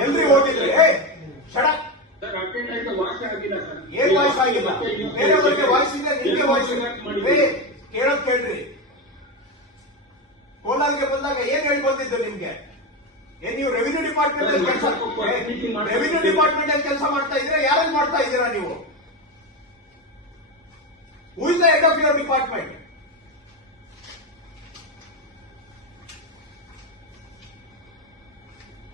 ಎಲ್ರಿ ಸರ್. ಏನ್ ವಾಯ್ಸ್ ಆಗಿಲ್ಲ? ಬೇರೆಯವರಿಗೆ ವಾಯ್ಸ್ ಇದೆ ನಿಮ್ಗೆ ವಾಯ್ಸ್ ಇದೆ ಕೇಳೋದ್ ಕೇಳ್ರಿ. ಕೋಲಾರ್ಗೆ ಬಂದಾಗ ಏನ್ ಹೇಳಿ ಬಂದಿದ್ದು ನಿಮ್ಗೆ? ಏನ್ ನೀವು ರೆವಿನ್ಯೂ ಡಿಪಾರ್ಟ್ಮೆಂಟ್ ಅಲ್ಲಿ ಕೆಲಸ ರೆವಿನ್ಯೂ ಡಿಪಾರ್ಟ್ಮೆಂಟ್ ಅಲ್ಲಿ ಕೆಲಸ ಮಾಡ್ತಾ ಇದ್ರೆ ಯಾರಲ್ಲಿ ಮಾಡ್ತಾ ಇದ್ದೀರಾ ನೀವು? Who is the head of your department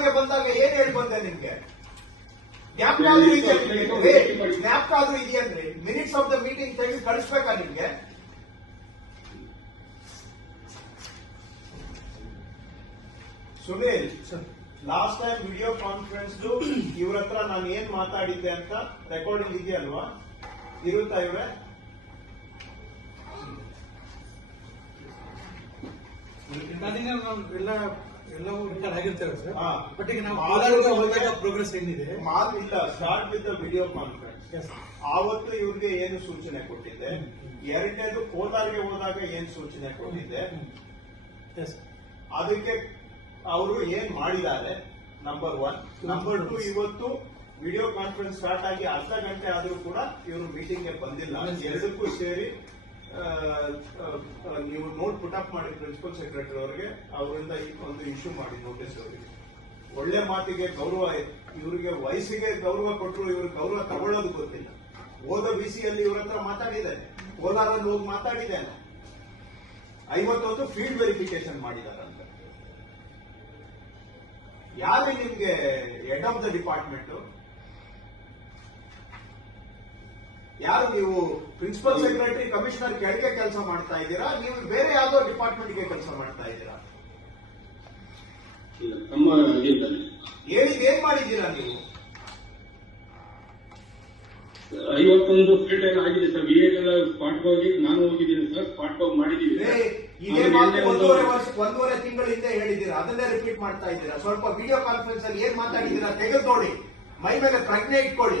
ಕೋಲಾರ್ಗೆ ಬಂದಾಗ ಏನ್ ಹೇಳಿ ಬಂದೆ ನಿಮ್ಗೆ? ಜ್ಞಾಪಕ ಆದ್ರೂ ಇದೆಯಾ ನಿಮ್ಗೆ? ಜ್ಞಾಪಕ ಆದ್ರೂ ಇದೆಯನ್ರಿ ಮಿನಿಟ್ಸ್ ಆಫ್ ದ ಮೀಟಿಂಗ್ ತೆಗೆದು ಕಳಿಸ್ಬೇಕಾ ನಿಮ್ಗೆ? Sunil last time video conference ಇವ್ರ ಹತ್ರ ನಾನು ಏನ್ ಮಾತಾಡಿದ್ದೆ ಅಂತ ರೆಕಾರ್ಡಿಂಗ್ ಇದೆಯಲ್ವಾ? ಇರುತ್ತಾ ಇವ್ರೆ? ಎಲ್ಲ ಎಲ್ಲವೂ ರೆಕಾರ್ಡ್ ಆಗಿರ್ತೇವೆ ಸರ್. ಹಾ. ಬಟ್ ಈಗ ನಾವು ಹೋದಾಗ ಪ್ರೋಗ್ರೆಸ್ ಏನಿದೆ? ಮಾಲ್ ಇಲ್ಲ. Start with the video conference Yes. ಆವತ್ತು ಇವ್ರಿಗೆ ಏನು ಸೂಚನೆ ಕೊಟ್ಟಿದ್ದೆ? ಎರಡನೇದು ಕೋಲಾರ್ಗೆ ಹೋದಾಗ ಏನ್ ಸೂಚನೆ ಕೊಟ್ಟಿದ್ದೆ? ಎಸ್ ಅದಕ್ಕೆ ಅವರು ಏನ್ ಮಾಡಿದ್ದಾರೆ? ನಂಬರ್ ಒನ್ ನಂಬರ್ ಟು ಇವತ್ತು ವಿಡಿಯೋ ಕಾನ್ಫರೆನ್ಸ್ ಸ್ಟಾರ್ಟ್ ಆಗಿ ಅರ್ಧ ಗಂಟೆ ಆದ್ರೂ ಕೂಡ ಇವರು ಮೀಟಿಂಗ್ಗೆ ಬಂದಿಲ್ಲ. ಎರಡಕ್ಕೂ ಸೇರಿ ನೀವು ನೋಟ್ ಪುಟ್ ಅಪ್ ಮಾಡಿ ಪ್ರಿನ್ಸಿಪಲ್ ಸೆಕ್ರೆಟರಿ ಅವರಿಗೆ, ಅವರಿಂದ ಈ ಒಂದು ಇಶ್ಯೂ ಮಾಡಿ ನೋಟಿಸ್ ಅವರಿಗೆ. ಒಳ್ಳೆ ಮಾತಿಗೆ ಗೌರವ, ಇವರಿಗೆ ವಯಸ್ಸಿಗೆ ಗೌರವ ಕೊಟ್ಟರು ಇವ್ರಿಗೆ ಗೌರವ ತಗೊಳ್ಳೋದು ಗೊತ್ತಿಲ್ಲ. ಹೋದ ಬಿಸಿಯಲ್ಲಿ ಇವ್ರ ಹತ್ರ ಮಾತಾಡಿದ್ದಾರೆ. ಕೋಲಾರಲ್ಲಿ ಹೋಗಿ ಮಾತಾಡಿದ್ದೇನೆ ಐವತ್ತೊಂದು ಫೀಲ್ಡ್ ವೆರಿಫಿಕೇಶನ್ ಮಾಡಿದಾರಂತೆ. ಯಾರೇ ನಿಮ್ಗೆ ಹೆಡ್ ಆಫ್ ದ ಡಿಪಾರ್ಟ್ಮೆಂಟ್ ಯಾರು ನೀವು ಪ್ರಿನ್ಸಿಪಲ್ ಸೆಕ್ರೆಟರಿ ಕಮಿಷನರ್ ಕೆಳಗೆ ಕೆಲಸ ಮಾಡ್ತಾ ಇದ್ದೀರಾ? ನೀವು ಬೇರೆ ಯಾವುದೋ ಡಿಪಾರ್ಟ್ಮೆಂಟ್ಗೆ ಕೆಲಸ ಮಾಡ್ತಾ ಇದ್ದೀರಾ? ಹೇಳಿದ್ ಏನ್ ಮಾಡಿದ್ದೀರಾ ನೀವು? ಐವತ್ತೊಂದು ಫೀಲ್ಡ್ ಎಲ್ಲ ಆಗಿದೆ ಸರ್. ವಿ ಎಲ್ಲ ಸ್ಪಾಟ್ ಹೋಗಿ ನಾನು ಹೋಗಿದ್ದೀನಿ ಸರ್. ಸ್ಪಾಟ್ ಹೋಗಿ ಮಾಡಿದ್ದೀವಿ. ಇದೇ ಮಾತು ಒಂದೂವರೆ ವರ್ಷ ಒಂದೂವರೆ ತಿಂಗಳ ಹಿಂದೆ ಹೇಳಿದ್ದೀರಾ? ಅದನ್ನೇ ರಿಪೀಟ್ ಮಾಡ್ತಾ ಇದ್ದೀರಾ. ಸ್ವಲ್ಪ ವಿಡಿಯೋ ಕಾನ್ಫರೆನ್ಸ್ ಅಲ್ಲಿ ಏನ್ ಮಾತಾಡಿದ್ದೀರಾ? ತೆಗೆದು ನೋಡಿ. ಮೈ ಮೇಲೆ ಪ್ರಜ್ಞೆ ಇಟ್ಕೊಳ್ಳಿ.